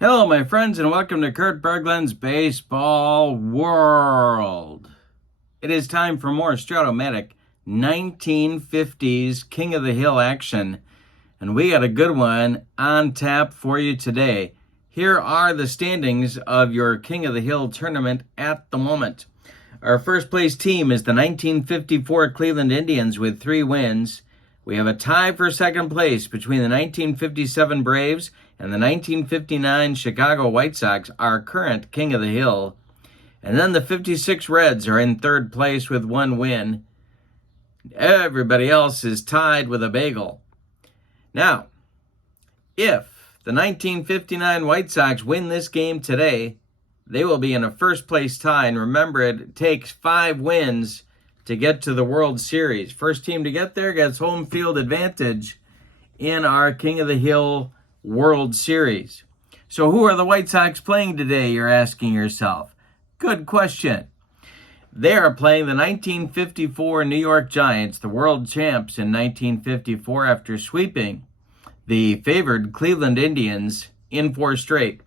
Hello, my friends, and welcome to Kurt Berglund's Baseball World. It is time for more Strat-O-Matic 1950s King of the Hill action, and we got a good one on tap for you today. Here are the standings of your King of the Hill tournament at the moment. Our first place team is the 1954 Cleveland Indians with 3 wins. We have a tie for second place between the 1957 Braves and the 1959 Chicago White Sox, our current King of the Hill. And then the 56 Reds are in third place with 1 win. Everybody else is tied with a bagel. Now, if the 1959 White Sox win this game today, they will be in a first place tie. And remember, it takes 5 wins to get to the World Series. First team to get there gets home field advantage in our King of the Hill World Series. So who are the White Sox playing today, you're asking yourself? Good question. They are playing the 1954 New York Giants, the world champs in 1954, after sweeping the favored Cleveland Indians in 4 straight.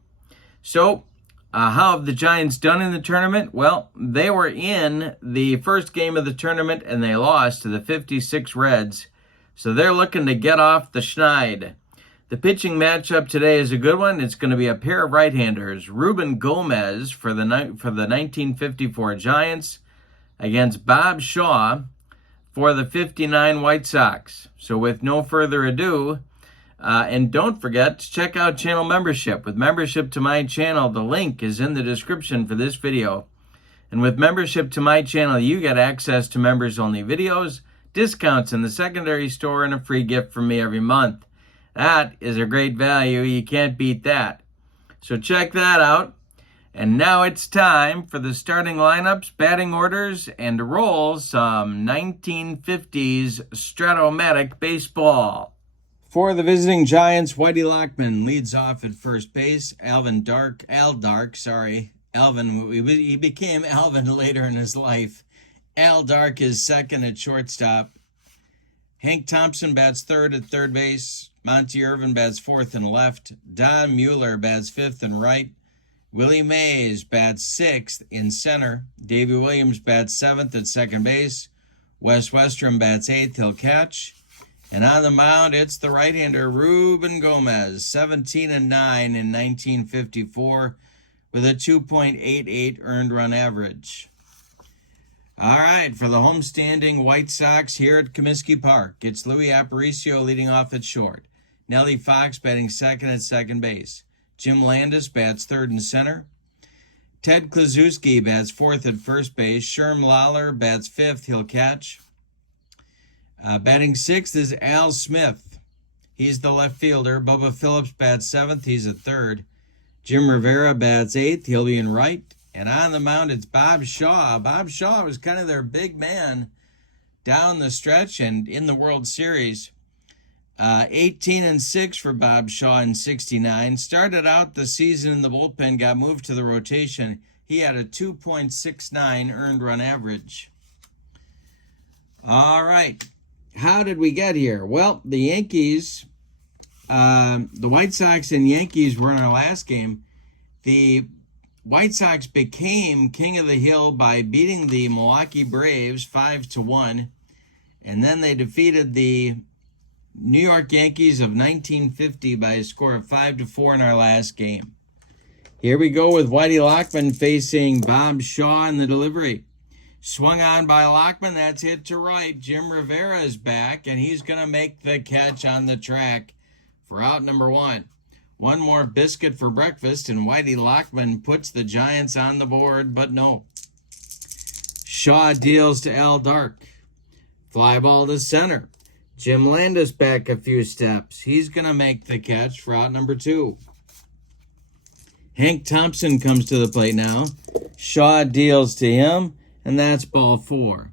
So how have the Giants done in the tournament? Well, they were in the first game of the tournament and they lost to the 56 Reds. So they're looking to get off the schneid. The pitching matchup today is a good one. It's going to be a pair of right-handers. Ruben Gomez for the 1954 Giants against Bob Shaw for the 59 White Sox. So with no further ado, and don't forget to check out channel membership. With membership to my channel, the link is in the description for this video. And with membership to my channel, you get access to members-only videos, discounts in the secondary store, and a free gift from me every month. That is a great value. You can't beat that. So check that out. And now it's time for the starting lineups, batting orders, and to roll some 1950s Strat-O-Matic baseball. For the visiting Giants, Whitey Lockman leads off at first base. Alvin Dark, Alvin, he became Alvin later in his life. Al Dark is second at shortstop. Hank Thompson bats third at third base. Monty Irvin bats fourth and left. Don Mueller bats fifth and right. Willie Mays bats sixth in center. Davey Williams bats seventh at second base. Wes Westrom bats eighth, he'll catch. And on the mound, it's the right-hander Ruben Gomez, 17-9 in 1954 with a 2.88 earned run average. All right, for the homestanding White Sox here at Comiskey Park, it's Louis Aparicio leading off at short. Nellie Fox batting second at second base. Jim Landis bats third and center. Ted Kluszewski bats fourth at first base. Sherm Lawler bats fifth, he'll catch. Batting sixth is Al Smith. He's the left fielder. Bubba Phillips bats seventh. He's at third. Jim Rivera bats eighth. He'll be in right. And on the mound, it's Bob Shaw. Bob Shaw was kind of their big man down the stretch and in the World Series. 18-6 for Bob Shaw in 69. Started out the season in the bullpen, got moved to the rotation. He had a 2.69 earned run average. All right. How did we get here? Well, the Yankees, the White Sox and Yankees were in our last game. The White Sox became King of the Hill by beating the Milwaukee Braves 5-1. And then they defeated the New York Yankees of 1950 by a score of 5-4 in our last game. Here we go with Whitey Lockman facing Bob Shaw in the delivery. Swung on by Lockman, that's hit to right. Jim Rivera is back, and he's going to make the catch on the track for out number 1. One more biscuit for breakfast, and Whitey Lockman puts the Giants on the board, but no. Shaw deals to Al Dark. Fly ball to center. Jim Landis back a few steps. He's going to make the catch for out number 2. Hank Thompson comes to the plate now. Shaw deals to him. And that's ball 4.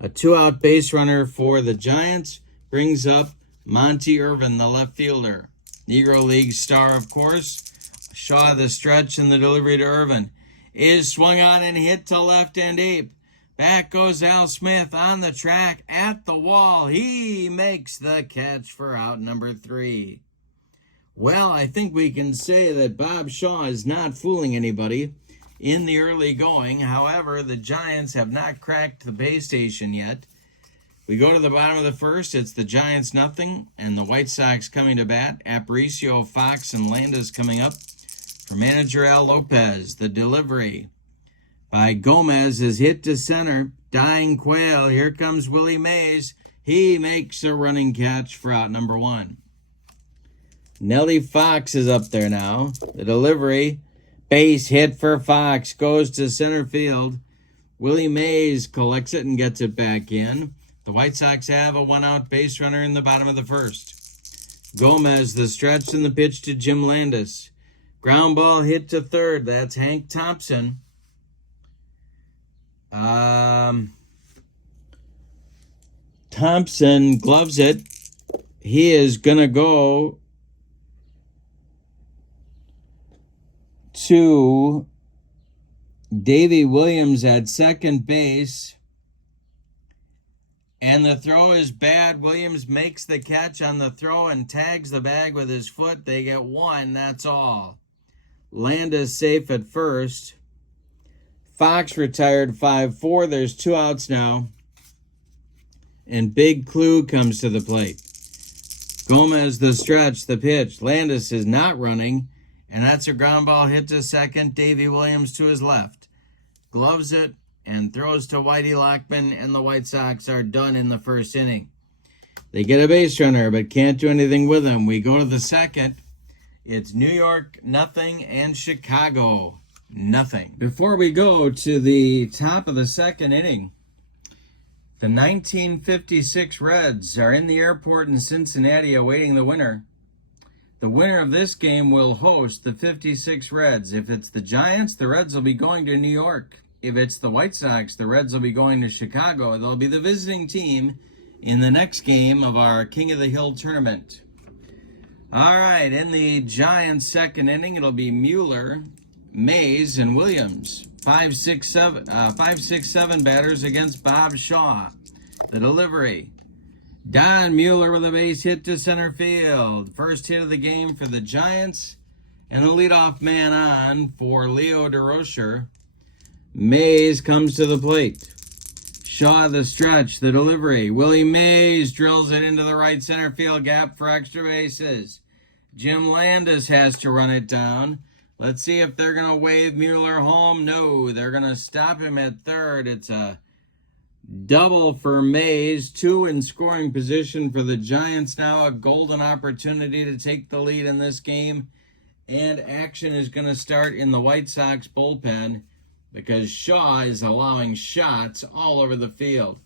A 2-out base runner for the Giants brings up Monty Irvin, the left fielder. Negro League star, of course. Shaw, the stretch and the delivery to Irvin, is swung on and hit to left and deep. Back goes Al Smith on the track at the wall. He makes the catch for out number 3. Well, I think we can say that Bob Shaw is not fooling anybody in the early going. However, the Giants have not cracked the base station yet. We go to the bottom of the first. It's the Giants nothing, and the White Sox coming to bat. Aparicio, Fox, and Landis coming up. For manager Al Lopez, the delivery by Gomez is hit to center. Dying Quail. Here comes Willie Mays. He makes a running catch for out number 1. Nellie Fox is up there now. The delivery, base hit for Fox, goes to center field. Willie Mays collects it and gets it back in. The White Sox have a 1-out base runner in the bottom of the first. Gomez, the stretch and the pitch to Jim Landis. Ground ball hit to third. That's Hank Thompson. Thompson gloves it. He is going to go to Davy Williams at second base. And the throw is bad. Williams makes the catch on the throw and tags the bag with his foot. They get 1, that's all. Landis safe at first. Fox retired 5-4. There's 2 outs now. And Big Clue comes to the plate. Gomez, the stretch, the pitch. Landis is not running. And that's a ground ball hit to second. Davy Williams to his left. Gloves it and throws to Whitey Lockman, and the White Sox are done in the first inning. They get a base runner, but can't do anything with him. We go to the second. It's New York nothing and Chicago nothing. Before we go to the top of the second inning, the 1956 Reds are in the airport in Cincinnati awaiting the winner. The winner of this game will host the 56 Reds. If it's the Giants, the Reds will be going to New York. If it's the White Sox, the Reds will be going to Chicago. They'll be the visiting team in the next game of our King of the Hill tournament. All right, in the Giants' second inning, it'll be Mueller, Mays, and Williams. 5-6-7 batters against Bob Shaw. The delivery. Don Mueller with a base hit to center field. First hit of the game for the Giants. And the leadoff man on for Leo DeRocher. Mays comes to the plate. Shaw the stretch, the delivery. Willie Mays drills it into the right center field gap for extra bases. Jim Landis has to run it down. Let's see if they're going to wave Mueller home. No, they're going to stop him at third. It's a double for Mays. 2 in scoring position for the Giants now. A golden opportunity to take the lead in this game. And action is going to start in the White Sox bullpen, because Shaw is allowing shots all over the field.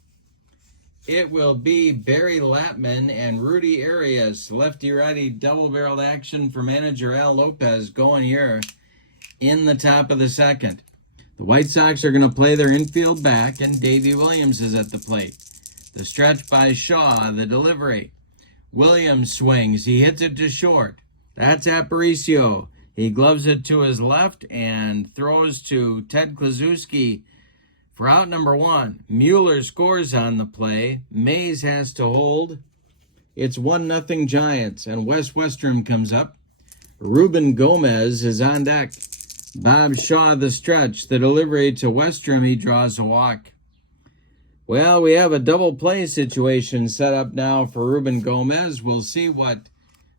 It will be Barry Lapman and Rudy Arias. Lefty-righty double-barreled action for manager Al Lopez going here in the top of the second. The White Sox are going to play their infield back, and Davy Williams is at the plate. The stretch by Shaw, the delivery. Williams swings. He hits it to short. That's Aparicio. He gloves it to his left and throws to Ted Kluszewski for out number 1. Mueller scores on the play. Mays has to hold. It's 1-0 Giants, and Wes Westrom comes up. Ruben Gomez is on deck. Bob Shaw the stretch. The delivery to Westrom. He draws a walk. Well, we have a double play situation set up now for Ruben Gomez. We'll see what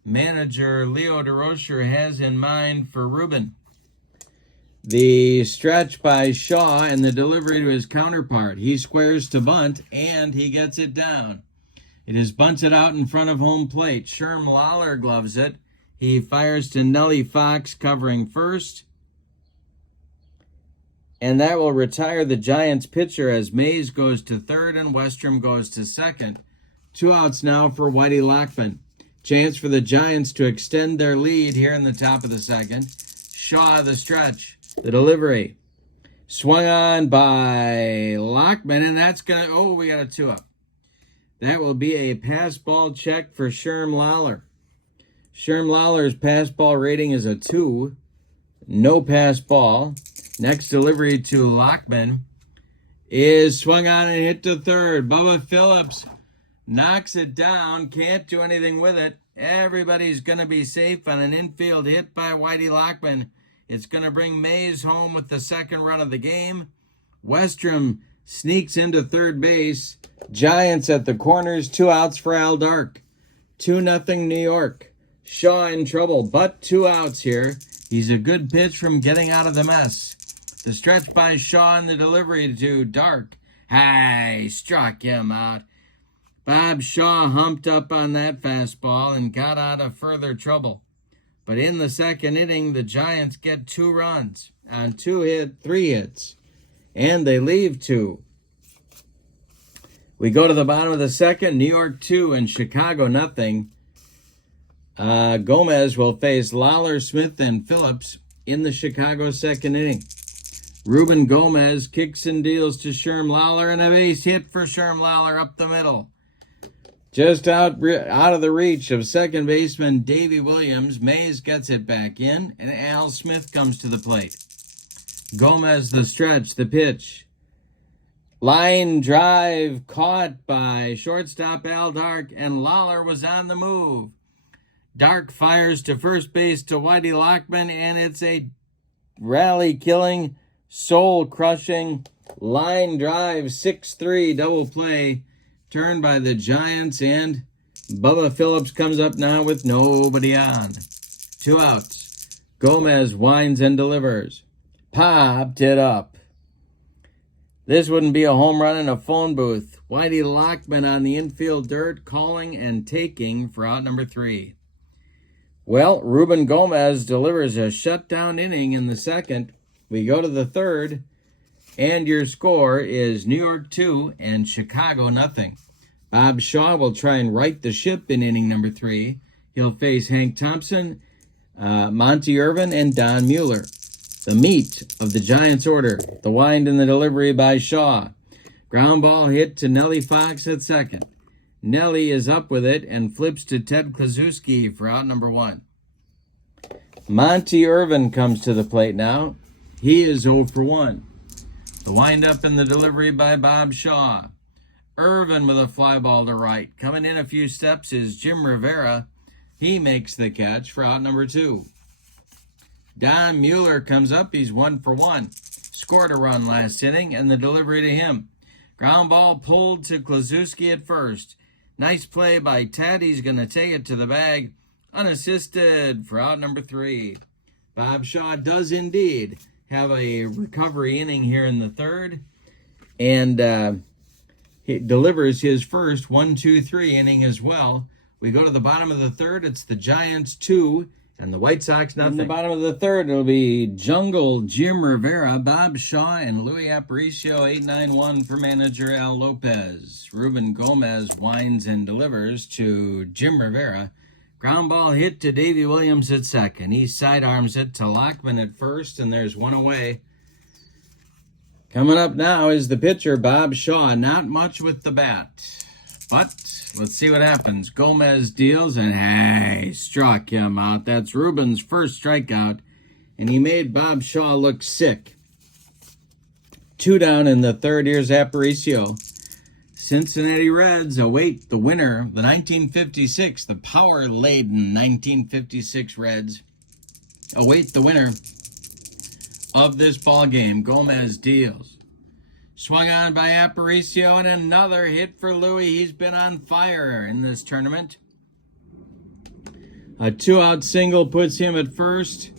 manager Leo DeRocher has in mind for Ruben. The stretch by Shaw and the delivery to his counterpart. He squares to bunt, and he gets it down. It is bunted out in front of home plate. Sherm Lawler gloves it. He fires to Nellie Fox covering first. And that will retire the Giants pitcher as Mays goes to third and Westrom goes to second. 2 outs now for Whitey Lockman. Chance for the Giants to extend their lead here in the top of the second. Shaw the stretch. The delivery. Swung on by Lockman, and that's going to... Oh, we got a 2-up. That will be a pass ball check for Sherm Lawler. Sherm Lawler's pass ball rating is a 2. No pass ball. Next delivery to Lockman is swung on and hit to third. Bubba Phillips knocks it down. Can't do anything with it. Everybody's going to be safe on an infield hit by Whitey Lockman. It's going to bring Mays home with the second run of the game. Westrom sneaks into third base. Giants at the corners, 2 outs for Al Dark. 2-0 New York. Shaw in trouble, but 2 outs here. He's a good pitch from getting out of the mess. The stretch by Shaw and the delivery to Dark. Hey, struck him out. Bob Shaw humped up on that fastball and got out of further trouble. But in the second inning, the Giants get 2 runs on 3 hits. And they leave 2. We go to the bottom of the second, New York 2 and Chicago nothing. Gomez will face Lawler, Smith, and Phillips in the Chicago second inning. Ruben Gomez kicks and deals to Sherm Lawler, and a base hit for Sherm Lawler up the middle. Just out of the reach of second baseman Davy Williams, Mays gets it back in, and Al Smith comes to the plate. Gomez the stretch, the pitch. Line drive caught by shortstop Al Dark, and Lawler was on the move. Dark fires to first base to Whitey Lockman, and it's a rally-killing, soul-crushing line drive 6-3 double play turned by the Giants, and Bubba Phillips comes up now with nobody on. 2 outs. Gomez winds and delivers. Popped it up. This wouldn't be a home run in a phone booth. Whitey Lockman on the infield dirt, calling and taking for out number 3. Well, Ruben Gomez delivers a shutdown inning in the second. We go to the third, and your score is New York 2 and Chicago nothing. Bob Shaw will try and right the ship in inning number 3. He'll face Hank Thompson, Monty Irvin, and Don Mueller. The meat of the Giants' order, the wind and the delivery by Shaw. Ground ball hit to Nellie Fox at second. Nellie is up with it and flips to Ted Kluszewski for out number 1. Monty Irvin comes to the plate now. He is 0 for 1. The windup and the delivery by Bob Shaw. Irvin with a fly ball to right. Coming in a few steps is Jim Rivera. He makes the catch for out number 2. Don Mueller comes up. He's 1 for 1. Scored a run last inning, and the delivery to him. Ground ball pulled to Kluszewski at first. Nice play by Ted. He's going to take it to the bag. Unassisted for out number 3. Bob Shaw does indeed have a recovery inning here in the third. And he delivers his first 1-2-3 inning as well. We go to the bottom of the third. It's the Giants 2 and the White Sox nothing. In the bottom of the third, it'll be Jungle, Jim Rivera, Bob Shaw, and Louis Aparicio, 8-9-1 for manager Al Lopez. Ruben Gomez winds and delivers to Jim Rivera. Ground ball hit to Davy Williams at second. He sidearms it to Lockman at first, and there's one away. Coming up now is the pitcher, Bob Shaw. Not much with the bat, but let's see what happens. Gomez deals, and hey, struck him out. That's Ruben's first strikeout, and he made Bob Shaw look sick. 2 down in the third. Here's Aparicio. Cincinnati Reds await the winner, the 1956, the power-laden 1956 Reds await the winner of this ball game. Gomez deals. Swung on by Aparicio, and another hit for Louis. He's been on fire in this tournament. A 2-out single puts him at first.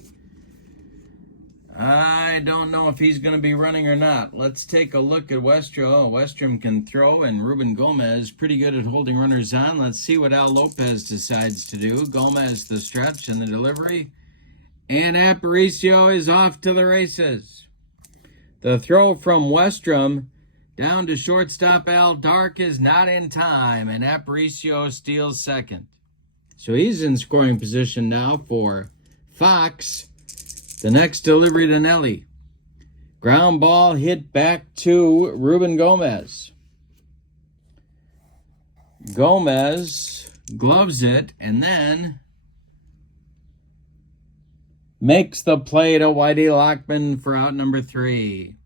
I don't know if he's going to be running or not. Let's take a look at Westrom. Oh, Westrom can throw, and Ruben Gomez pretty good at holding runners on. Let's see what Al Lopez decides to do. Gomez the stretch and the delivery. And Aparicio is off to the races. The throw from Westrom down to shortstop Al Dark is not in time, and Aparicio steals second. So he's in scoring position now for Fox. The next delivery to Nelly. Ground ball hit back to Ruben Gomez. Gomez gloves it and then makes the play to Whitey Lockman for out number 3.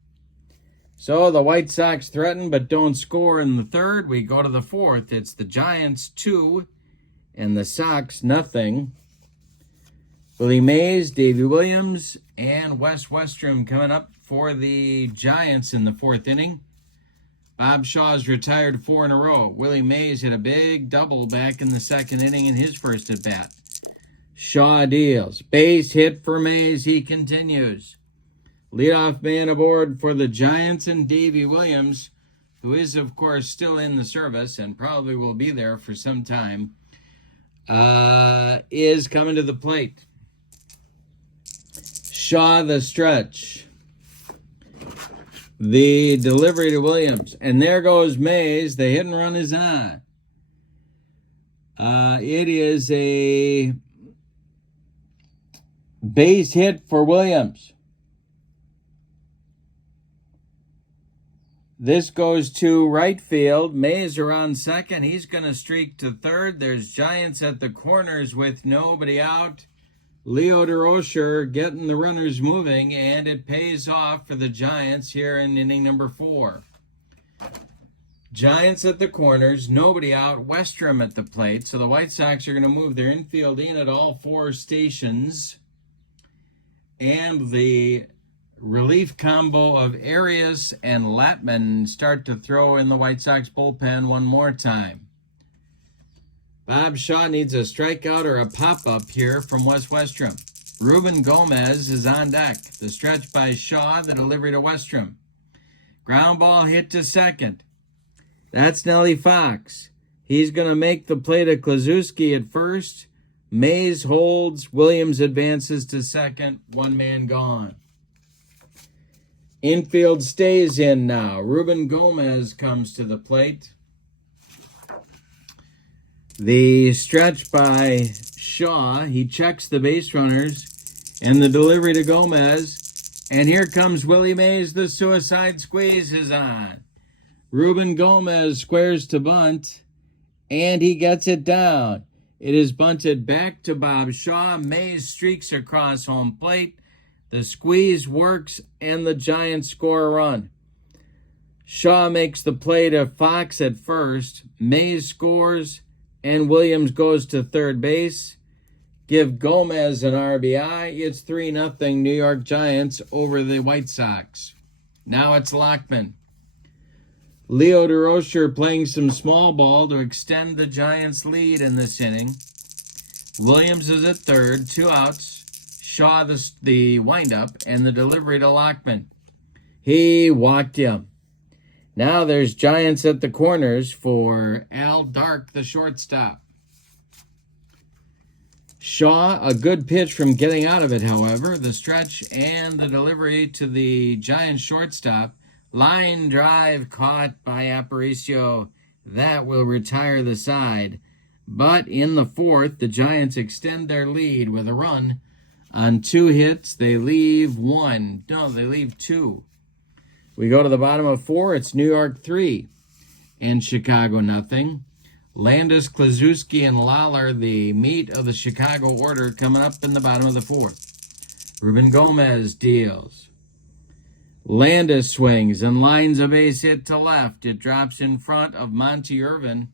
So the White Sox threaten but don't score in the third. We go to the fourth. It's the Giants 2 And the Sox, nothing. Willie Mays, Davey Williams, and Wes Westrum coming up for the Giants in the 4th inning. Bob Shaw's retired 4 in a row. Willie Mays hit a big double back in the 2nd inning in his first at-bat. Shaw deals. Base hit for Mays. He continues. Leadoff man aboard for the Giants, and Davey Williams, who is, of course, still in the service and probably will be there for some time, is coming to the plate. Shaw the stretch. The delivery to Williams. And there goes Mays. The hit and run is on. It is a base hit for Williams. This goes to right field. Mays are on second. He's going to streak to third. There's Giants at the corners with nobody out. Leo DeRocher getting the runners moving, and it pays off for the Giants here in inning number 4. Giants at the corners, nobody out, Westrum at the plate. So the White Sox are going to move their infield in at all 4 stations. And the relief combo of Arias and Latman start to throw in the White Sox bullpen one more time. Bob Shaw needs a strikeout or a pop-up here from Wes Westrum. Ruben Gomez is on deck. The stretch by Shaw, the delivery to Westrum. Ground ball hit to second. That's Nellie Fox. He's going to make the play to Klaczewski at first. Mays holds. Williams advances to second. One man gone. Infield stays in now. Ruben Gomez comes to the plate. The stretch by Shaw. He checks the base runners. And the delivery to Gomez. And here comes Willie Mays. The suicide squeeze is on. Ruben Gomez squares to bunt. And he gets it down. It is bunted back to Bob Shaw. Mays streaks across home plate. The squeeze works, and the Giants score a run. Shaw makes the play to Fox at first. Mays scores, and Williams goes to third base. Give Gomez an RBI. It's 3-0 New York Giants over the White Sox. Now it's Lockman. Leo DeRocher playing some small ball to extend the Giants' lead in this inning. Williams is at third, 2 outs. Shaw the windup, and the delivery to Lockman. He walked him. Now there's Giants at the corners for Al Dark, the shortstop. Shaw, a good pitch from getting out of it, however. The stretch and the delivery to the Giants shortstop. Line drive caught by Aparicio. That will retire the side. But in the 4th, the Giants extend their lead with a run. On 2 hits, they leave 1. No, they leave 2. We go to the bottom of 4. It's New York 3 and Chicago nothing. Landis, Klaczewski, and Lawler, the meat of the Chicago order, coming up in the bottom of the 4th. Ruben Gomez deals. Landis swings and lines a base hit to left. It drops in front of Monty Irvin.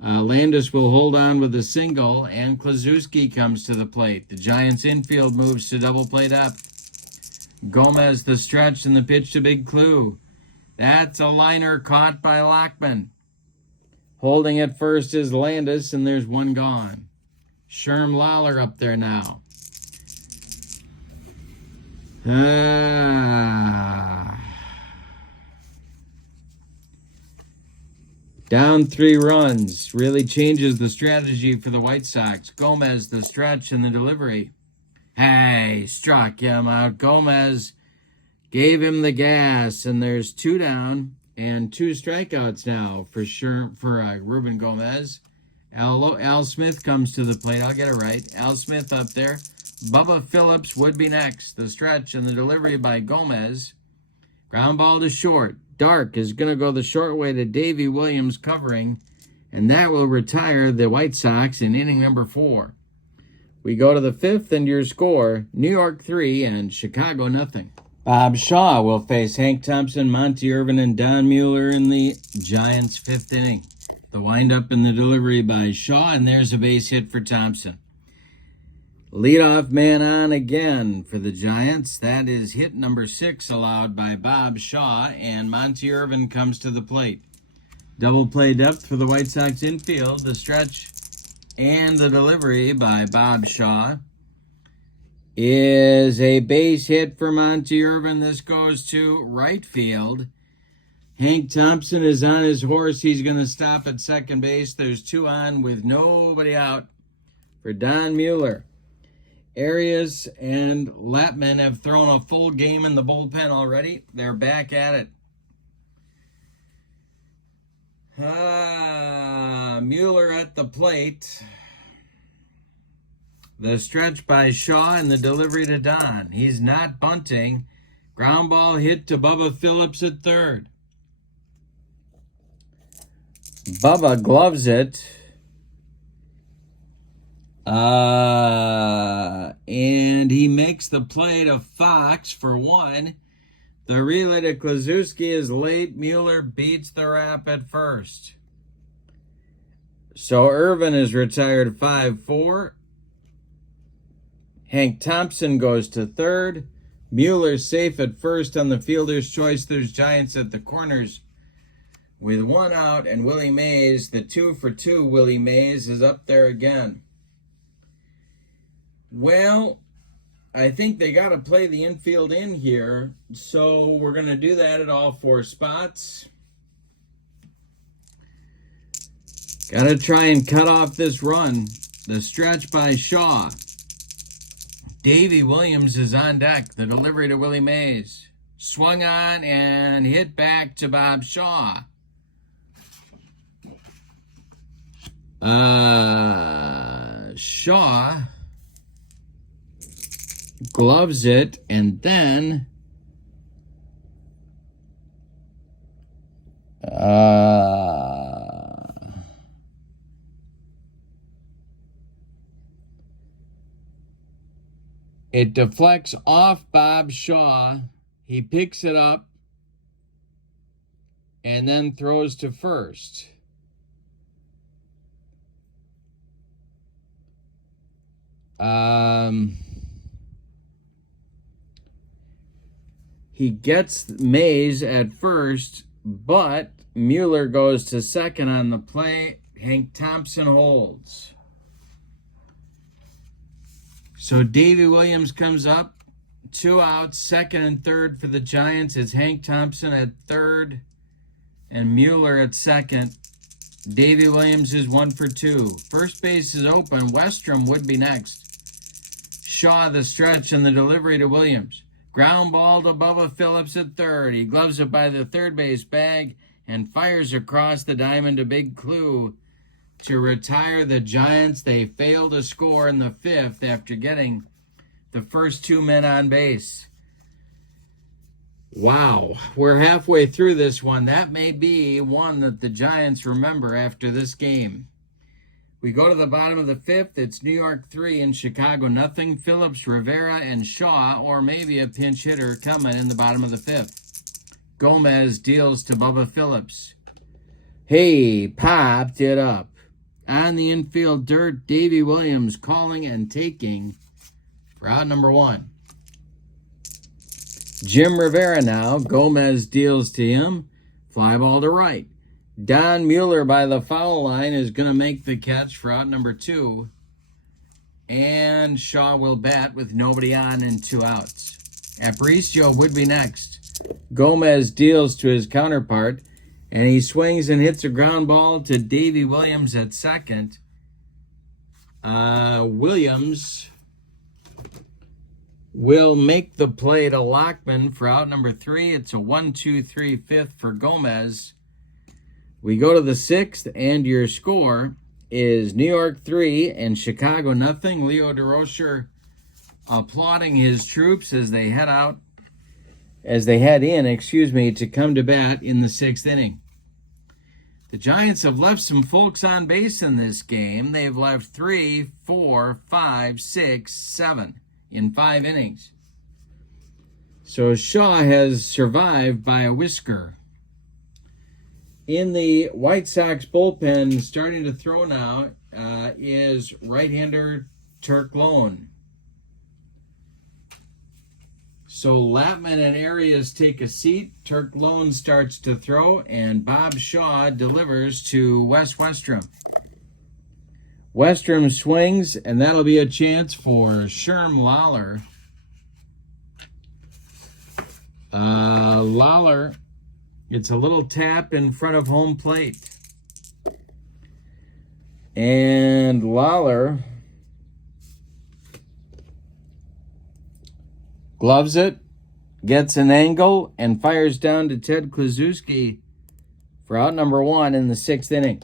Landis will hold on with a single, and Klaczewski comes to the plate. The Giants' infield moves to double play up. Gomez the stretch and the pitch to Big Clue. That's a liner caught by Lockman. Holding at first is Landis, and there's 1 gone. Sherm Lawler up there now. Down 3 runs. Really changes the strategy for the White Sox. Gomez, the stretch and the delivery. Hey, struck him out. Gomez gave him the gas, and there's 2 down and 2 strikeouts now for Ruben Gomez. Al Smith comes to the plate. I'll get it right. Al Smith up there. Bubba Phillips would be next. The stretch and the delivery by Gomez. Ground ball to short. Dark is going to go the short way to Davey Williams covering, and that will retire the White Sox in inning number 4. We go to the 5th, and your score, New York 3 and Chicago nothing. Bob Shaw will face Hank Thompson, Monty Irvin, and Don Mueller in the Giants' 5th inning. The windup and the delivery by Shaw, and there's a base hit for Thompson. Leadoff man on again for the Giants. That is hit number 6 allowed by Bob Shaw, and Monty Irvin comes to the plate. Double play depth for the White Sox infield. The stretch and the delivery by Bob Shaw is a base hit for Monty Irvin. This goes to right field. Hank Thompson is on his horse. He's going to stop at second base. There's 2 on with nobody out for Don Mueller. Arias and Lapman have thrown a full game in the bullpen already. They're back at it. Mueller at the plate. The stretch by Shaw and the delivery to Don. He's not bunting. Ground ball hit to Bubba Phillips at third. Bubba gloves it. And he makes the play to Fox for 1. The relay to Kluszewski is late. Mueller beats the wrap at first. So Irvin is retired 5-4. Hank Thompson goes to third. Mueller safe at first on the fielder's choice. There's Giants at the corners with 1 out, and Willie Mays, the 2-for-2 Willie Mays, is up there again. Well, I think they got to play the infield in here, so we're going to do that at all 4 spots. Got to try and cut off this run. The stretch by Shaw. Davey Williams is on deck. The delivery to Willie Mays. Swung on and hit back to Bob Shaw. Shaw gloves it, and then it deflects off Bob Shaw. He picks it up and then throws to first. He gets Mays at first, but Mueller goes to second on the play. Hank Thompson holds. So Davey Williams comes up. 2 outs, second and third for the Giants. It's Hank Thompson at third and Mueller at second. Davey Williams is 1-for-2. First base is open. Westrom would be next. Shaw the stretch and the delivery to Williams. Ground ball to Bubba Phillips at third. He gloves it by the third base bag and fires across the diamond to Big Clue to retire the Giants. They fail to score in the 5th after getting the first 2 men on base. Wow, we're halfway through this one. That may be one that the Giants remember after this game. We go to the bottom of the 5th. It's New York 3 and Chicago nothing. Phillips, Rivera, and Shaw, or maybe a pinch hitter coming in the bottom of the 5th. Gomez deals to Bubba Phillips. Hey, popped it up. On the infield dirt, Davey Williams calling and taking for out number 1. Jim Rivera now. Gomez deals to him. Fly ball to right. Don Mueller by the foul line is going to make the catch for out number 2. And Shaw will bat with nobody on and 2 outs. Aparicio would be next. Gomez deals to his counterpart, and he swings and hits a ground ball to Davey Williams at second. Williams will make the play to Lockman for out number 3. It's a 1-2-3 5th for Gomez. We go to the 6th, and your score is New York 3 and Chicago nothing. Leo DeRocher applauding his troops as they head in, to come to bat in the 6th inning. The Giants have left some folks on base in this game. They've left 3, 4, 5, 6, 7 in 5 innings. So Shaw has survived by a whisker. In the White Sox bullpen, starting to throw now, is right-hander Turk Lone. So Lapman and Arias take a seat. Turk Lone starts to throw, and Bob Shaw delivers to Wes Westrom. Westrom swings, and that'll be a chance for Sherm Lawler. Lawler, it's a little tap in front of home plate. And Lawler gloves it, gets an angle, and fires down to Ted Kluszewski for out number 1 in the 6th inning.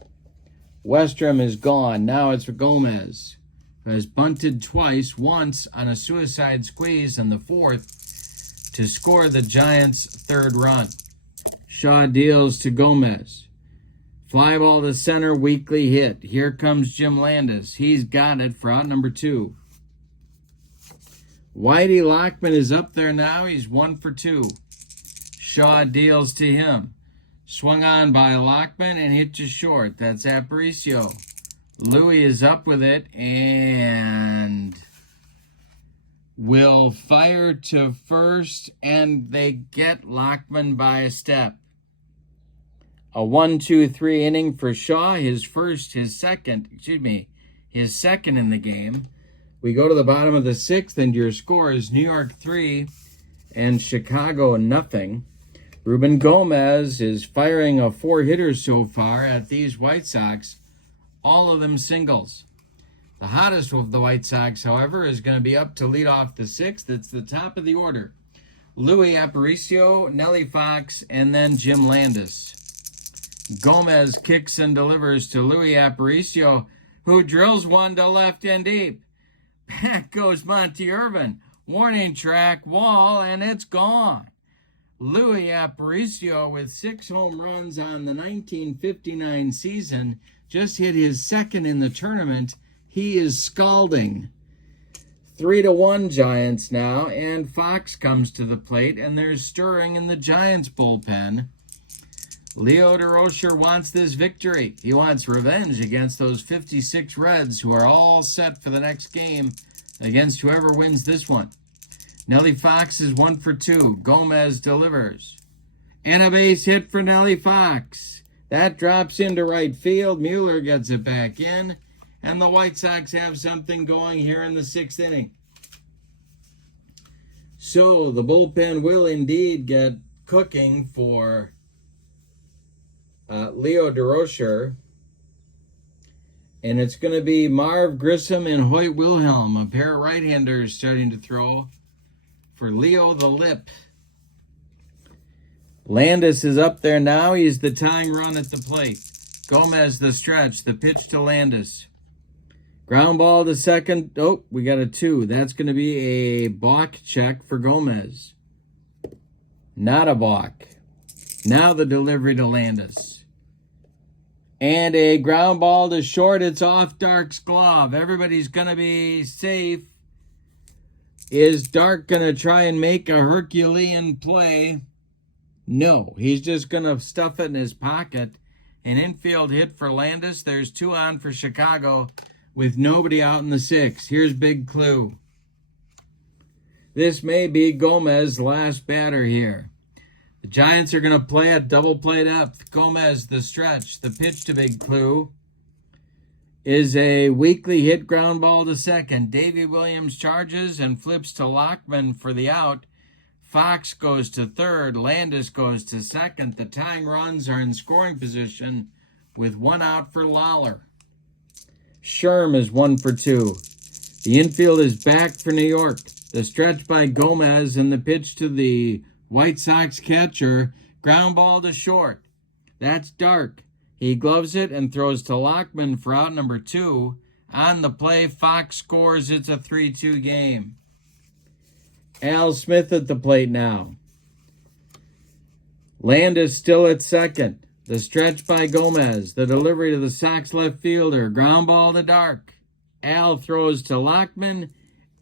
Westrom is gone. Now it's Gomez, who has bunted twice, once on a suicide squeeze in the 4th to score the Giants' 3rd run. Shaw deals to Gomez. Fly ball to center, weakly hit. Here comes Jim Landis. He's got it for out number 2. Whitey Lockman is up there now. He's 1 for 2. Shaw deals to him. Swung on by Lockman and hit to short. That's Aparicio. Louis is up with it and will fire to first, and they get Lockman by a step. A 1-2-3 inning for Shaw. His second in the game. We go to the bottom of the 6th, and your score is New York 3 and Chicago 0. Ruben Gomez is firing a 4-hitter so far at these White Sox, all of them singles. The hottest of the White Sox, however, is going to be up to lead off the 6th. It's the top of the order. Louis Aparicio, Nelly Fox, and then Jim Landis. Gomez kicks and delivers to Louis Aparicio, who drills one to left and deep. Back goes Monty Irvin. Warning track, wall, and it's gone. Louis Aparicio, with 6 home runs on the 1959 season, just hit his 2nd in the tournament. He is scalding. 3-1 Giants now, and Fox comes to the plate, and there's stirring in the Giants bullpen. Leo DeRocher wants this victory. He wants revenge against those 56 Reds, who are all set for the next game against whoever wins this one. Nelly Fox is 1 for 2. Gomez delivers. And a base hit for Nelly Fox. That drops into right field. Mueller gets it back in. And the White Sox have something going here in the 6th inning. So the bullpen will indeed get cooking for Leo DeRocher. And it's going to be Marv Grissom and Hoyt Wilhelm, a pair of right-handers starting to throw for Leo the Lip. Landis is up there now. He's the tying run at the plate. Gomez the stretch. The pitch to Landis. Ground ball to second. Oh, we got a 2. That's going to be a balk check for Gomez. Not a balk. Now the delivery to Landis. And a ground ball to short. It's off Dark's glove. Everybody's going to be safe. Is Dark going to try and make a Herculean play? No. He's just going to stuff it in his pocket. An infield hit for Landis. There's 2 on for Chicago with nobody out in the 6th. Here's Big Clue. This may be Gomez's last batter here. The Giants are going to play at double play depth. Gomez the stretch. The pitch to Big Clue is a weakly hit ground ball to second. Davy Williams charges and flips to Lockman for the out. Fox goes to third. Landis goes to second. The tying runs are in scoring position with 1 out for Lawler. Sherm is 1 for 2. The infield is back for New York. The stretch by Gomez and the pitch to the White Sox catcher. Ground ball to short. That's Dark. He gloves it and throws to Lockman for out number 2. On the play, Fox scores. It's a 3-2 game. Al Smith at the plate now. Landis still at second. The stretch by Gomez. The delivery to the Sox left fielder. Ground ball to Dark. Al throws to Lockman,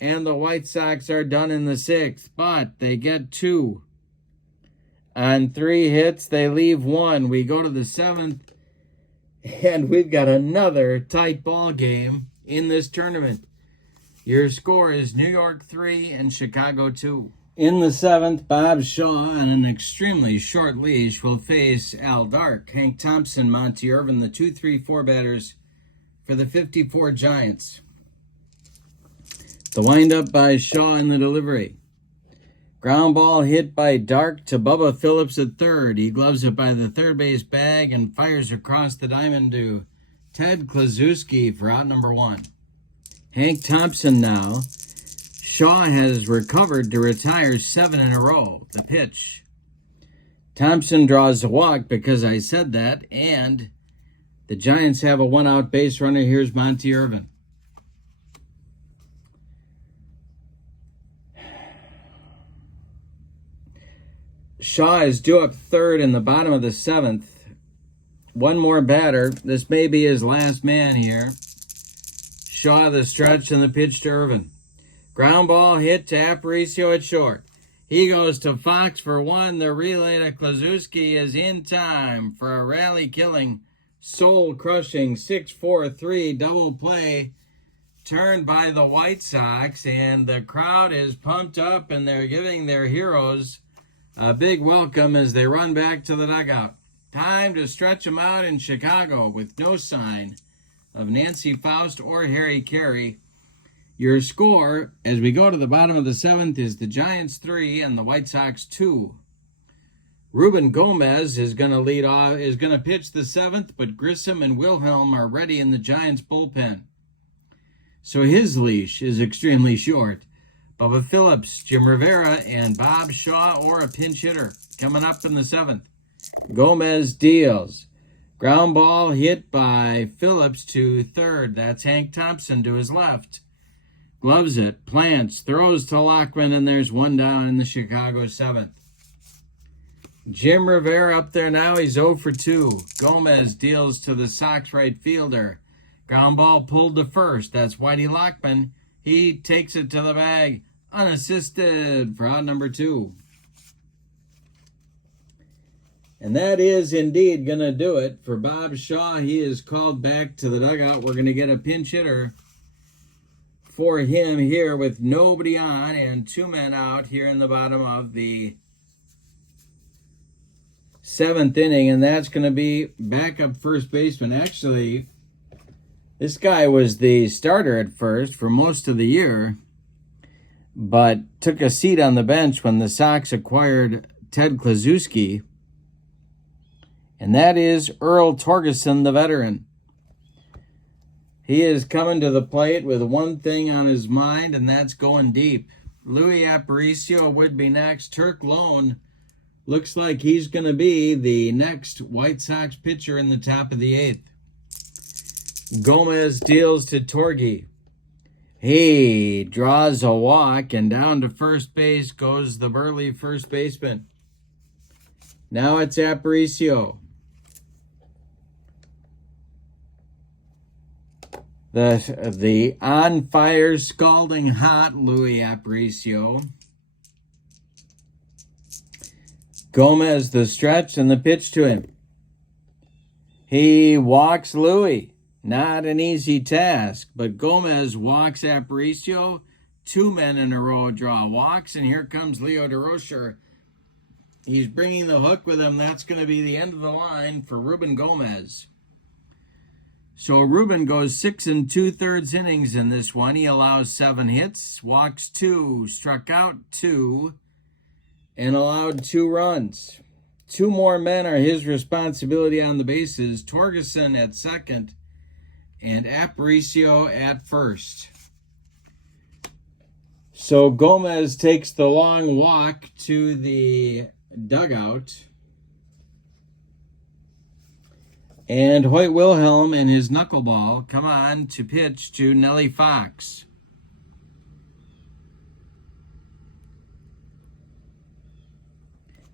and the White Sox are done in the 6th, but they get 2 On 3 hits, they leave 1. We go to the 7th, and we've got another tight ball game in this tournament. Your score is New York 3 and Chicago 2. In the 7th, Bob Shaw, on an extremely short leash, will face Al Dark, Hank Thompson, Monty Irvin, the 2-3-4 batters for the 54 Giants. The windup by Shaw in the delivery. Ground ball hit by Dark to Bubba Phillips at third. He gloves it by the third base bag and fires across the diamond to Ted Kluszewski for out number 1. Hank Thompson now. Shaw has recovered to retire 7 in a row. The pitch. Thompson draws a walk because I said that, and the Giants have a 1-out base runner. Here's Monty Irvin. Shaw is due up third in the bottom of the 7th. One more batter. This may be his last man here. Shaw the stretch and the pitch to Irvin. Ground ball hit to Aparicio at short. He goes to Fox for 1. The relay to Kluszewski is in time for a rally-killing, soul-crushing 6-4-3 double play turned by the White Sox. And the crowd is pumped up, and they're giving their heroes a big welcome as they run back to the dugout. Time to stretch them out in Chicago with no sign of Nancy Faust or Harry Carey. Your score, as we go to the bottom of the 7th, is the Giants 3 and the White Sox 2. Ruben Gomez is going to lead off, is going to pitch the 7th, but Grissom and Wilhelm are ready in the Giants bullpen. So his leash is extremely short. Bubba Phillips, Jim Rivera, and Bob Shaw, or a pinch hitter, coming up in the 7th. Gomez deals. Ground ball hit by Phillips to third. That's Hank Thompson to his left. Gloves it, plants, throws to Lockman, and there's 1 down in the Chicago 7th. Jim Rivera up there now. He's 0 for 2. Gomez deals to the Sox right fielder. Ground ball pulled to first. That's Whitey Lockman. He takes it to the bag, unassisted for out number 2. And that is indeed going to do it for Bob Shaw. He is called back to the dugout. We're going to get a pinch hitter for him here with nobody on and 2 men out here in the bottom of the 7th inning. And that's going to be backup first baseman. Actually, this guy was the starter at first for most of the year, but took a seat on the bench when the Sox acquired Ted Kluszewski. And that is Earl Torgerson, the veteran. He is coming to the plate with one thing on his mind, and that's going deep. Louis Aparicio would be next. Turk Lone looks like he's going to be the next White Sox pitcher in the top of the 8th. Gomez deals to Torgy. He draws a walk, and down to first base goes the burly first baseman. Now it's Aparicio. The on fire, scalding hot Louis Aparicio. Gomez the stretch and the pitch to him. He walks Louis. Not an easy task, but Gomez walks Aparicio. 2 men in a row draw walks, and here comes Leo DeRocher. He's bringing the hook with him. That's going to be the end of the line for Ruben Gomez. So Ruben goes 6 2/3 innings in this one. He allows 7 hits, walks 2, struck out 2, and allowed 2 runs. 2 more men are his responsibility on the bases. Torgerson at second and Aparicio at first. So Gomez takes the long walk to the dugout. And Hoyt Wilhelm and his knuckleball come on to pitch to Nellie Fox.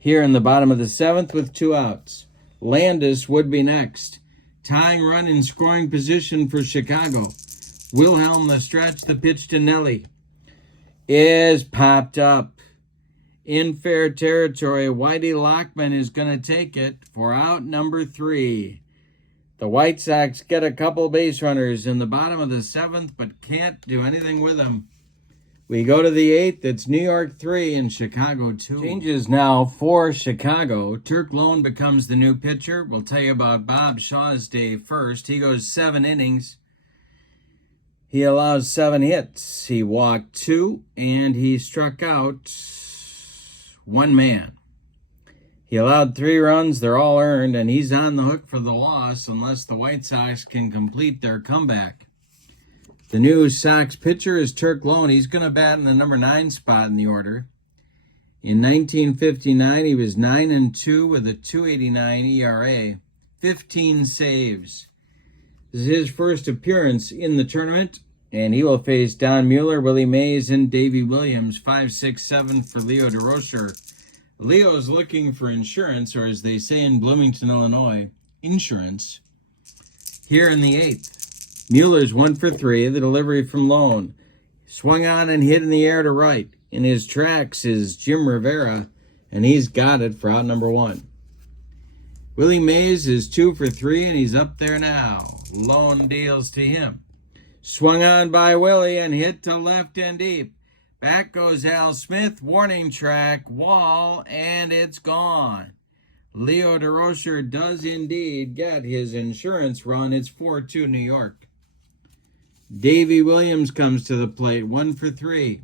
Here in the bottom of the 7th with 2 outs. Landis would be next. Tying run in scoring position for Chicago. Wilhelm the stretch, the pitch to Nellie is popped up. In fair territory, Whitey Lockman is going to take it for out number 3. The White Sox get a couple base runners in the bottom of the 7th, but can't do anything with them. We go to the 8th. It's New York 3 and Chicago 2. Changes now for Chicago. Turk Lone becomes the new pitcher. We'll tell you about Bob Shaw's day first. He goes 7 innings. He allows 7 hits. He walked 2, and he struck out 1 man. He allowed 3 runs. They're all earned, and he's on the hook for the loss unless the White Sox can complete their comeback. The new Sox pitcher is Turk Lone. He's going to bat in the number 9 spot in the order. In 1959, he was 9-2 with a 2.89 ERA, 15 saves. This is his first appearance in the tournament, and he will face Don Mueller, Willie Mays, and Davey Williams. 5, 6, 7 for Leo DeRocher. Leo's looking for insurance, or as they say in Bloomington, Illinois, insurance. Here in the 8th, Mueller's 1 for 3, the delivery from Lone. Swung on and hit in the air to right. In his tracks is Jim Rivera, and he's got it for out number 1. Willie Mays is 2 for 3, and he's up there now. Lone deals to him. Swung on by Willie and hit to left and deep. Back goes Al Smith, warning track, wall, and it's gone. Leo DeRocher does indeed get his insurance run. It's 4-2 New York. Davey Williams comes to the plate, 1 for 3.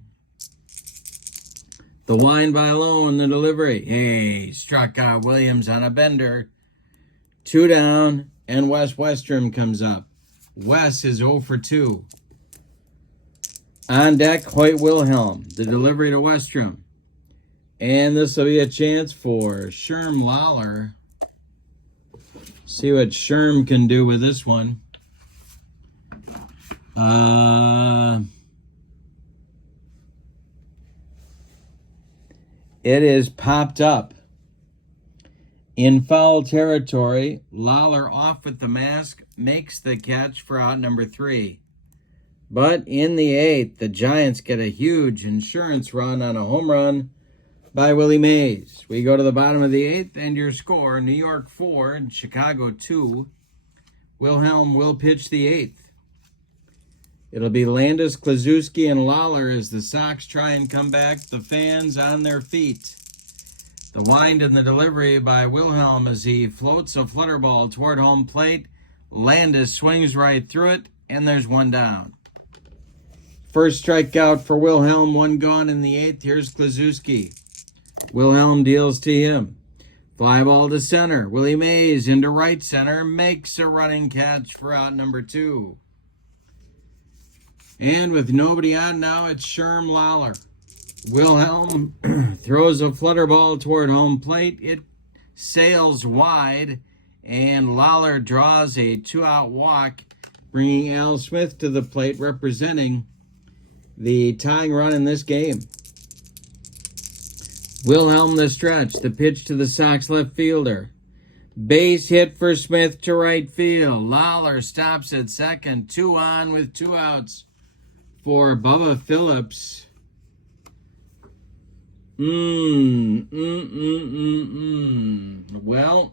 The wind by Lone, the delivery. Hey, struck out Williams on a bender. 2 down, and Wes Westrom comes up. Wes is 0 for 2. On deck, Hoyt Wilhelm, the delivery to Westrom. And this will be a chance for Sherm Lawler. See what Sherm can do with this one. It is popped up. In foul territory, Lawler off with the mask, makes the catch for out number 3. But in the 8th, the Giants get a huge insurance run on a home run by Willie Mays. We go to the bottom of the 8th, and your score, New York 4 and Chicago 2. Wilhelm will pitch the 8th. It'll be Landis, Klaczewski, and Lawler as the Sox try and come back. The fans on their feet. The wind and the delivery by Wilhelm as he floats a flutter ball toward home plate. Landis swings right through it, and there's 1 down. First strikeout for Wilhelm, 1 gone in the 8th. Here's Klaczewski. Wilhelm deals to him. Fly ball to center. Willie Mays into right center. Makes a running catch for out number 2. And with nobody on now, it's Sherm Lawler. Wilhelm throws a flutter ball toward home plate. It sails wide, and Lawler draws a 2-out walk, bringing Al Smith to the plate, representing the tying run in this game. Wilhelm the stretch, the pitch to the Sox left fielder. Base hit for Smith to right field. Lawler stops at second, 2 on with 2 outs for Bubba Phillips. Well,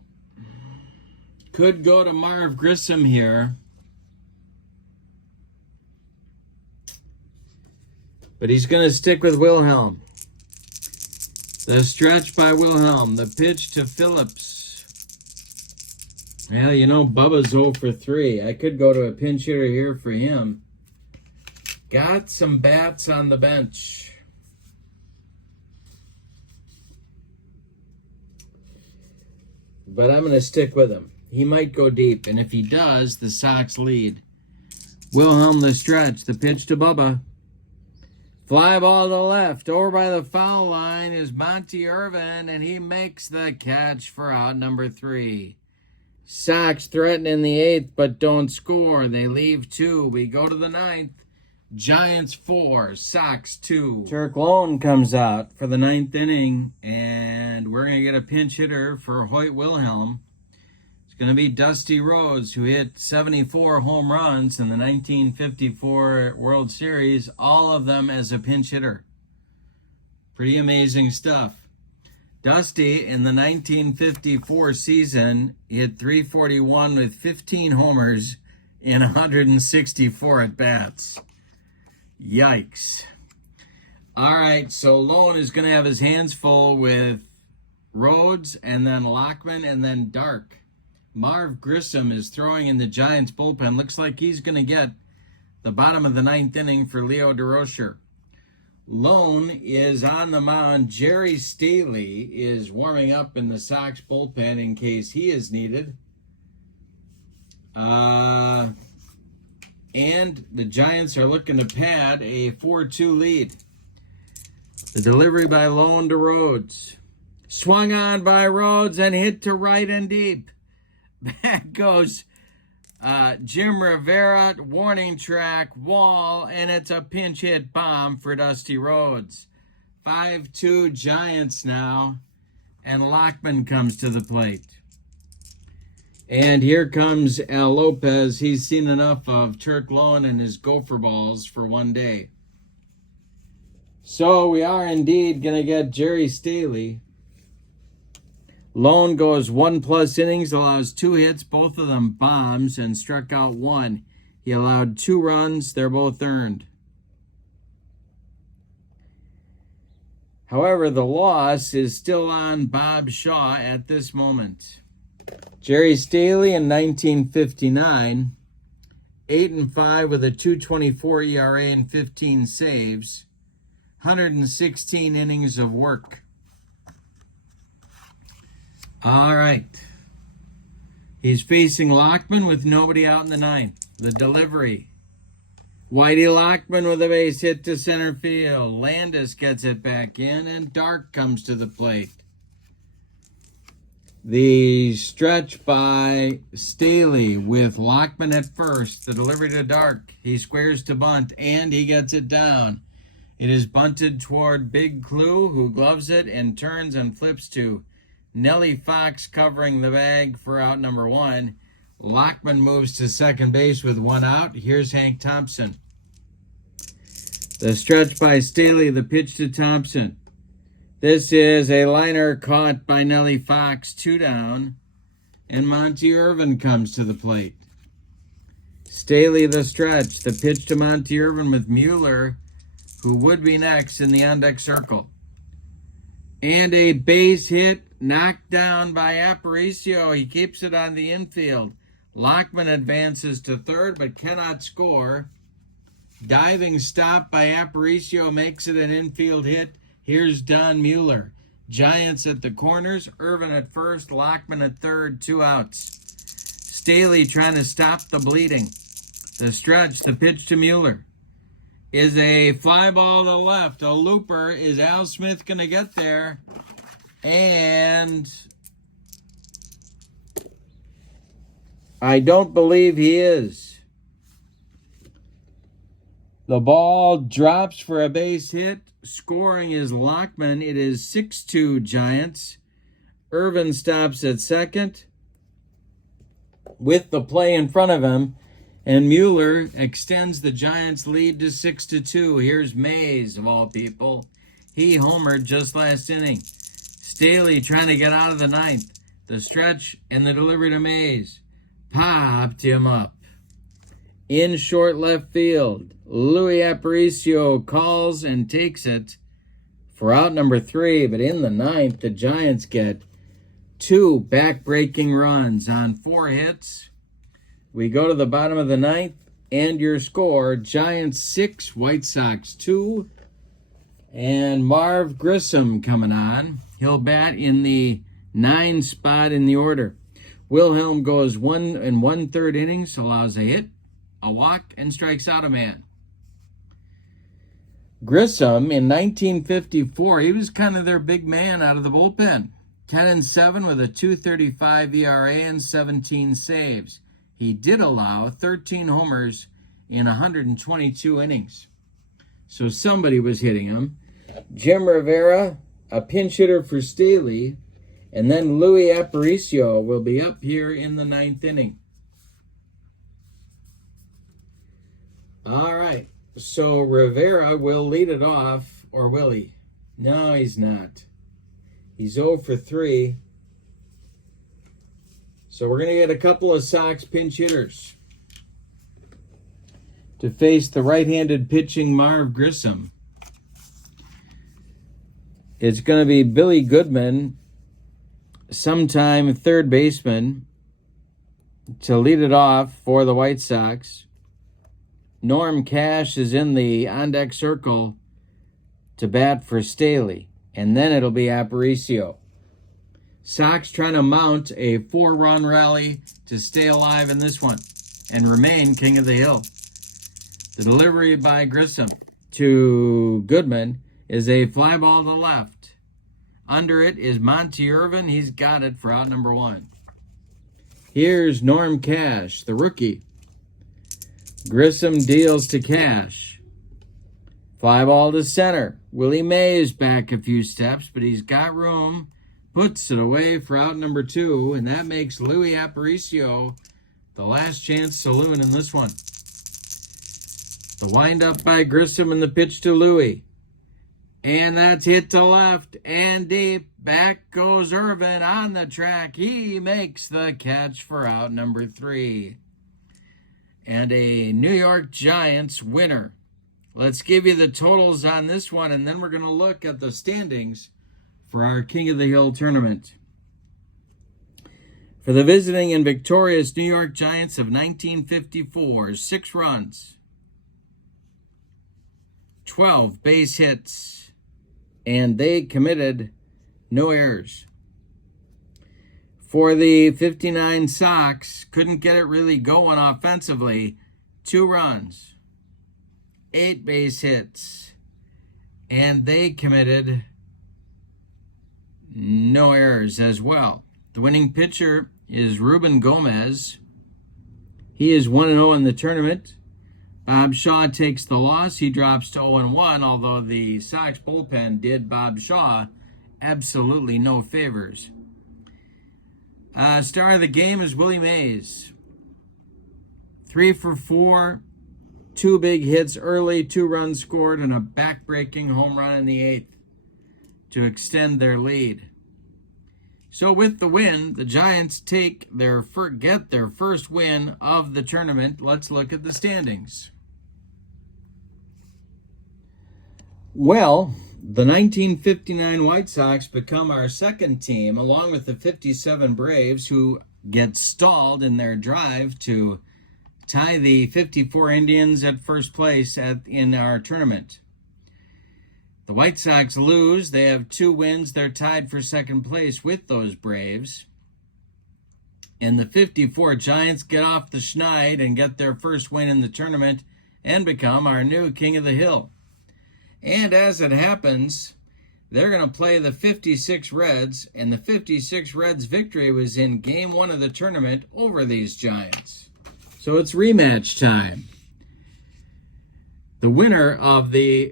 could go to Marv Grissom here. But he's going to stick with Wilhelm. The stretch by Wilhelm. The pitch to Phillips. Well, you know, Bubba's 0 for 3. I could go to a pinch hitter here for him. Got some bats on the bench. But I'm going to stick with him. He might go deep, and if he does, the Sox lead. Wilhelm the stretch. The pitch to Bubba. Fly ball to the left. Over by the foul line is Monty Irvin, and he makes the catch for out number 3. Sox threaten in the 8th, but don't score. They leave 2. We go to the 9th. Giants 4, Sox 2. Turk Lone comes out for the 9th inning, and we're going to get a pinch hitter for Hoyt Wilhelm. It's going to be Dusty Rhodes, who hit 74 home runs in the 1954 World Series, all of them as a pinch hitter. Pretty amazing stuff. Dusty, in the 1954 season, hit .341 with 15 homers in 164 at-bats. Yikes. All right, so Lone is going to have his hands full with Rhodes and then Lockman and then Dark. Marv Grissom is throwing in the Giants bullpen. Looks like he's going to get the bottom of the 9th inning for Leo DeRocher. Lone is on the mound. Jerry Staley is warming up in the Sox bullpen in case he is needed. And the Giants are looking to pad a 4-2 lead. The delivery by Lone to Rhodes. Swung on by Rhodes and hit to right and deep. Back goes Jim Rivera, warning track, wall, and it's a pinch hit bomb for Dusty Rhodes. 5-2 Giants now, and Lockman comes to the plate. And here comes Al Lopez. He's seen enough of Turk Lone and his gopher balls for one day. So we are indeed going to get Jerry Staley. Lone goes 1+ innings, allows 2 hits, both of them bombs, and struck out 1. He allowed 2 runs. They're both earned. However, the loss is still on Bob Shaw at this moment. Jerry Staley in 1959, 8-5 with a 2.24 ERA and 15 saves, 116 innings of work. All right. He's facing Lockman with nobody out in the 9th. The delivery. Whitey Lockman with a base hit to center field. Landis gets it back in, and Dark comes to the plate. The stretch by Staley with Lockman at first. The delivery to Dark. He squares to bunt, and he gets it down. It is bunted toward Big Clue, who gloves it and turns and flips to Nellie Fox covering the bag for out number 1. Lockman moves to second base with 1 out. Here's Hank Thompson. The stretch by Staley, the pitch to Thompson. This is a liner caught by Nellie Fox, 2 down. And Monty Irvin comes to the plate. Staley the stretch, the pitch to Monty Irvin with Mueller, who would be next in the on-deck circle. And a base hit knocked down by Aparicio. He keeps it on the infield. Lockman advances to third but cannot score. Diving stop by Aparicio makes it an infield hit. Here's Don Mueller. Giants at the corners. Irvin at first. Lockman at third. 2 outs. Staley trying to stop the bleeding. The stretch, the pitch to Mueller, is a fly ball to left. A looper. Is Al Smith going to get there? And I don't believe he is. The ball drops for a base hit. Scoring is Lockman. It is 6-2 Giants. Irvin stops at second with the play in front of him. And Mueller extends the Giants' lead to 6-2. Here's Mays, of all people. He homered just last inning. Staley trying to get out of the 9th. The stretch and the delivery to Mays. Popped him up. In short left field, Louis Aparicio calls and takes it for out number 3. But in the 9th, the Giants get 2 back-breaking runs on 4 hits. We go to the bottom of the 9th, and your score, Giants 6, White Sox 2. And Marv Grissom coming on. He'll bat in the 9 spot in the order. Wilhelm goes 1 1/3 innings, allows a hit, a walk, and strikes out a man. Grissom, in 1954, he was kind of their big man out of the bullpen. 10-7 with a 2.35 ERA and 17 saves. He did allow 13 homers in 122 innings. So somebody was hitting him. Jim Rivera, a pinch hitter for Staley, and then Louis Aparicio will be up here in the 9th inning. All right, so Rivera will lead it off, or will he? No, he's not. He's 0 for 3. So we're going to get a couple of Sox pinch hitters to face the right-handed pitching Marv Grissom. It's going to be Billy Goodman, sometime third baseman, to lead it off for the White Sox. Norm Cash is in the on-deck circle to bat for Staley. And then it'll be Aparicio. Sox trying to mount a 4-run rally to stay alive in this one and remain king of the hill. The delivery by Grissom to Goodman is a fly ball to left. Under it is Monty Irvin. He's got it for out number 1. Here's Norm Cash, the rookie. Grissom deals to Cash. Fly ball to center. Willie Mays back a few steps, but he's got room. Puts it away for out number 2, and that makes Louis Aparicio the last chance saloon in this one. The windup by Grissom and the pitch to Louis. And that's hit to left and deep. Back goes Irvin on the track. He makes the catch for out number 3. And a New York Giants winner. Let's give you the totals on this one, and then we're going to look at the standings for our King of the Hill tournament. For the visiting and victorious New York Giants of 1954, 6 runs, 12 base hits, and they committed no errors. For the 59 Sox, couldn't get it really going offensively, 2 runs, 8 base hits, and they committed no errors as well. The winning pitcher is Ruben Gomez. He is 1-0 in the tournament. Bob Shaw takes the loss. He drops to 0-1, although the Sox bullpen did Bob Shaw absolutely no favors. Star of the game is Willie Mays. 3 for 4. 2 big hits early, 2 runs scored, and a back-breaking home run in the 8th to extend their lead. So with the win, the Giants get their first win of the tournament. Let's look at the standings. Well, the 1959 White Sox become our second team, along with the 57 Braves, who get stalled in their drive to tie the 54 Indians at first place in our tournament. The White Sox lose. They have 2 wins. They're tied for second place with those Braves. And the 54 Giants get off the schneid and get their first win in the tournament and become our new King of the Hill. And as it happens, they're going to play the 56 Reds, and the 56 Reds victory was in Game 1 of the tournament over these Giants. So it's rematch time. The winner of the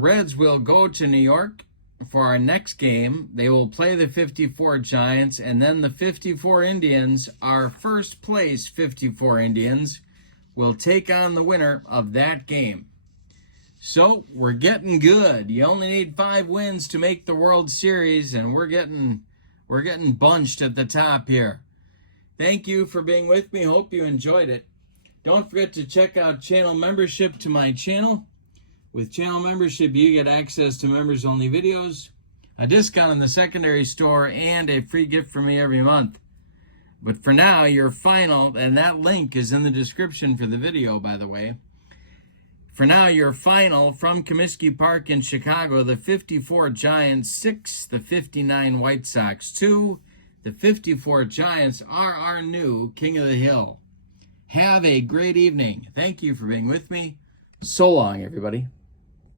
Reds will go to New York for our next game. They will play the 54 Giants, and then the 54 Indians, our first place 54 Indians, will take on the winner of that game. So we're getting good. You only need 5 wins to make the World Series, and we're getting bunched at the top here. Thank you for being with me. Hope you enjoyed it. Don't forget to check out channel membership to my channel. With channel membership, you get access to members-only videos, a discount in the secondary store, and a free gift from me every month. But for now, your final, and that link is in the description for the video, by the way. For now, your final from Comiskey Park in Chicago, the 54 Giants 6, the 59 White Sox 2. The 54 Giants are our new King of the Hill. Have a great evening. Thank you for being with me. So long, everybody.